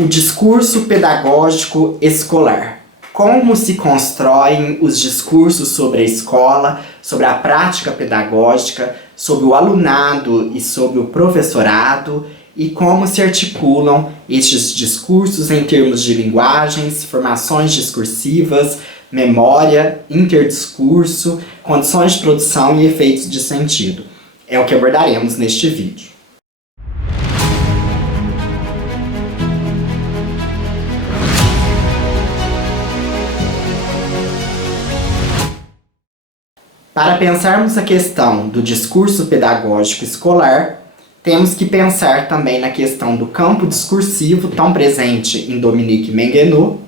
O discurso pedagógico escolar. Como se constroem os discursos sobre a escola, sobre a prática pedagógica, sobre o alunado e sobre o professorado, e como se articulam estes discursos em termos de linguagens, formações discursivas, memória, interdiscurso, condições de produção e efeitos de sentido. É o que abordaremos neste vídeo. Para pensarmos a questão do discurso pedagógico escolar, temos que pensar também na questão do campo discursivo, tão presente em Dominique Menguenot,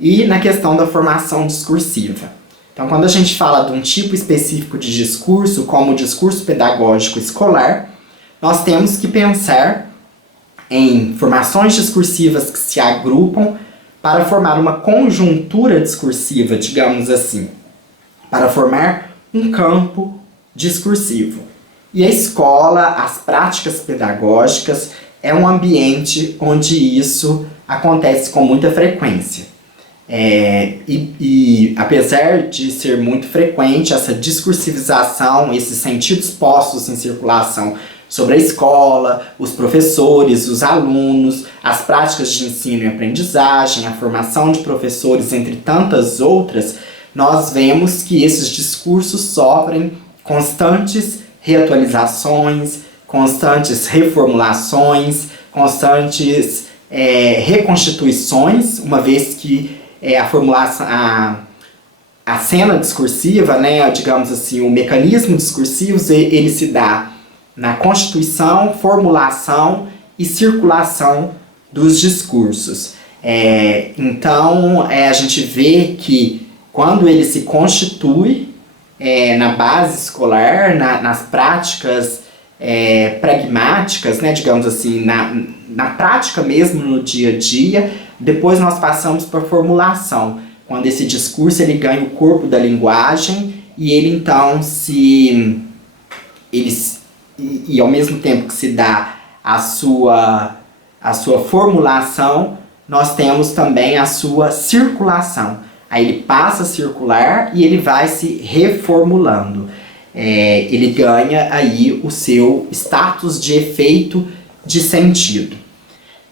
e na questão da formação discursiva. Então, quando a gente fala de um tipo específico de discurso, como o discurso pedagógico escolar, nós temos que pensar em formações discursivas que se agrupam para formar uma conjuntura discursiva, digamos assim, para formar um campo discursivo. E a escola, as práticas pedagógicas, é um ambiente onde isso acontece com muita frequência. Apesar de ser muito frequente essa discursivização, esses sentidos postos em circulação sobre a escola, os professores, os alunos, as práticas de ensino e aprendizagem, a formação de professores, entre tantas outras, nós vemos que esses discursos sofrem constantes reatualizações, constantes reformulações, constantes reconstituições, uma vez que a cena discursiva, né, digamos assim, o mecanismo discursivo, ele se dá na constituição, formulação e circulação dos discursos. Então, a gente vê que quando ele se constitui na base escolar, nas práticas pragmáticas, né, digamos assim, na prática mesmo no dia a dia, depois nós passamos para a formulação, quando esse discurso ele ganha o corpo da linguagem e ele então e ao mesmo tempo que se dá a sua formulação, nós temos também a sua circulação. Aí ele passa a circular e ele vai se reformulando. Ele ganha aí o seu status de efeito de sentido.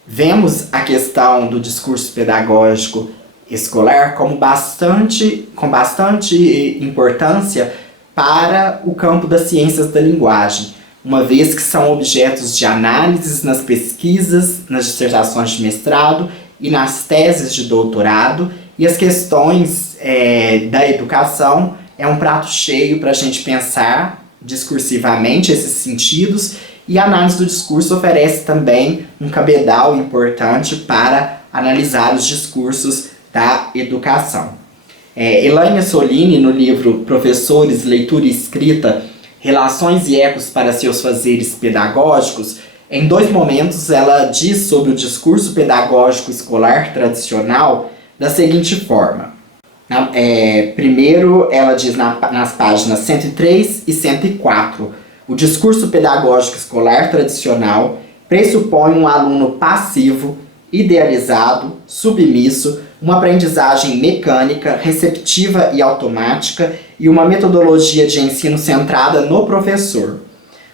Vemos a questão do discurso pedagógico escolar com bastante importância para o campo das ciências da linguagem, uma vez que são objetos de análises nas pesquisas, nas dissertações de mestrado e nas teses de doutorado, e as questões da educação é um prato cheio para a gente pensar discursivamente esses sentidos, e a análise do discurso oferece também um cabedal importante para analisar os discursos da educação. Elaine Solini, no livro Professores, Leitura e Escrita, Relações e Ecos para seus fazeres pedagógicos, em 2 momentos ela diz sobre o discurso pedagógico escolar tradicional da seguinte forma. Primeiro, ela diz nas páginas 103 e 104, o discurso pedagógico escolar tradicional pressupõe um aluno passivo, idealizado, submisso, uma aprendizagem mecânica, receptiva e automática e uma metodologia de ensino centrada no professor.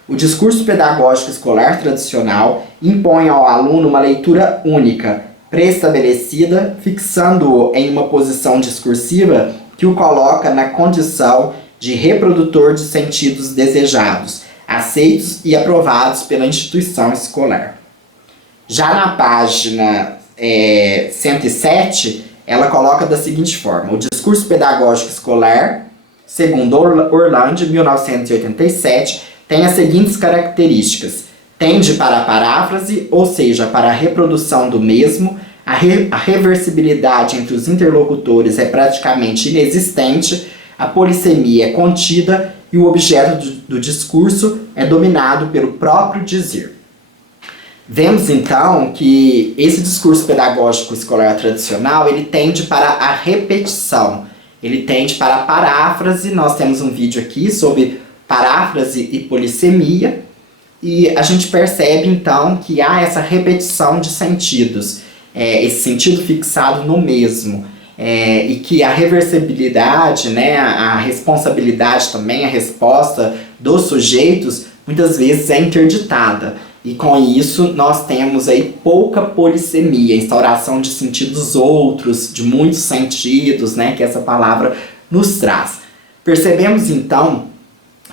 O discurso pedagógico escolar tradicional impõe ao aluno uma leitura única, pré-estabelecida, fixando-o em uma posição discursiva que o coloca na condição de reprodutor de sentidos desejados, aceitos e aprovados pela instituição escolar. Já na página 107, ela coloca da seguinte forma: o discurso pedagógico escolar, segundo Orlandi, 1987, tem as seguintes características: tende para a paráfrase, ou seja, para a reprodução do mesmo, a reversibilidade entre os interlocutores é praticamente inexistente, a polissemia é contida e o objeto do discurso é dominado pelo próprio dizer. Vemos então que esse discurso pedagógico escolar tradicional, ele tende para a repetição, ele tende para a paráfrase. Nós temos um vídeo aqui sobre paráfrase e polissemia, e a gente percebe então que há essa repetição de sentidos. esse sentido fixado no mesmo. E que a reversibilidade, né, a responsabilidade também, a resposta dos sujeitos, muitas vezes é interditada. E com isso nós temos aí pouca polissemia, instauração de sentidos outros, de muitos sentidos, né, que essa palavra nos traz. Percebemos então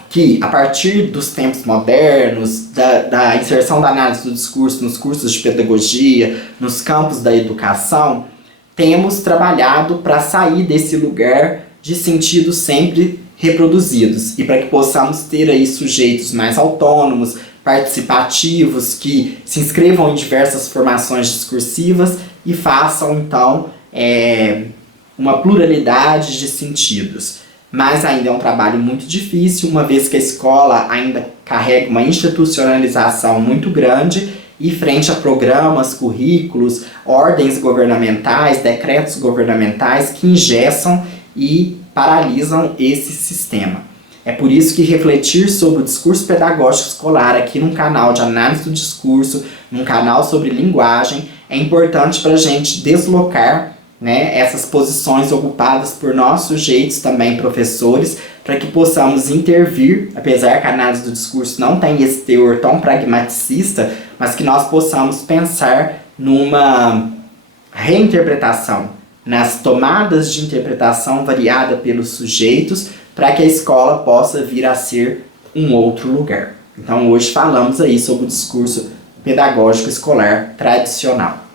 que a partir dos tempos modernos, da inserção da análise do discurso nos cursos de pedagogia, nos campos da educação, temos trabalhado para sair desse lugar de sentidos sempre reproduzidos e para que possamos ter aí sujeitos mais autônomos, participativos, que se inscrevam em diversas formações discursivas e façam então uma pluralidade de sentidos. Mas ainda é um trabalho muito difícil, uma vez que a escola ainda carrega uma institucionalização muito grande e frente a programas, currículos, ordens governamentais, decretos governamentais que engessam e paralisam esse sistema. É por isso que refletir sobre o discurso pedagógico escolar aqui num canal de análise do discurso, num canal sobre linguagem, é importante para a gente deslocar, né, essas posições ocupadas por nós sujeitos, também professores, para que possamos intervir, apesar que a análise do discurso não tem esse teor tão pragmaticista, mas que nós possamos pensar numa reinterpretação, nas tomadas de interpretação variada pelos sujeitos, para que a escola possa vir a ser um outro lugar. Então hoje falamos aí sobre o discurso pedagógico escolar tradicional.